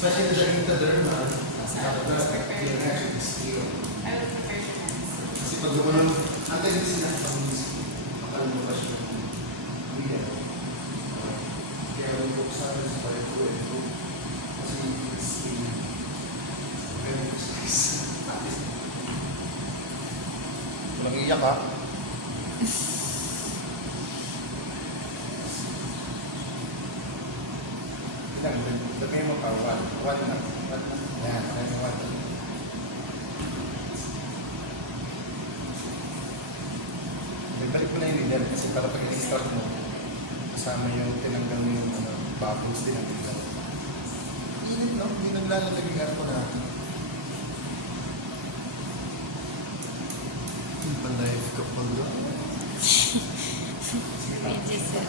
Especially the intradermal, dapat na I reaction is zero. would prefer to dance. Kasi pag gumanon, ang tendency na ang makal mo pa siya. Weird. Kaya yung buksan sa balik ko ito. Kasi it's very precise. Walang iyak ha. Ilang, lagay mo pa, one na. Yan, ano one. Balik mo na yung leader kasi para pag i-start mo, kasama yung tinanggal mo yung bubbles din ang leader. Init, no? Hindi naglalagay yung aircon natin. Panday kapag Pages yun.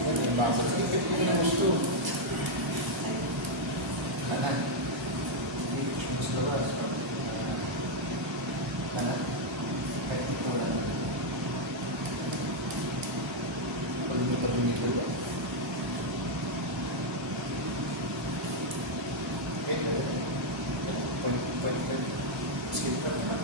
Yung bubbles. Hindi na gusto. Kanan. Gusto ka. Kanan. Kahit ito lang. Pag-dito ba? Okay. Point. Skip ka na.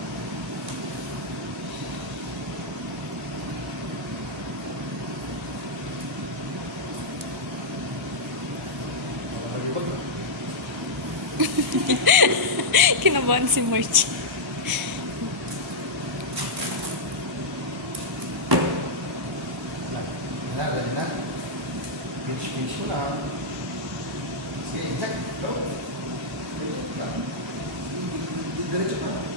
Kinabahan si March. Na. Pinch mo lang. Sige, check. Go. Diretso pa.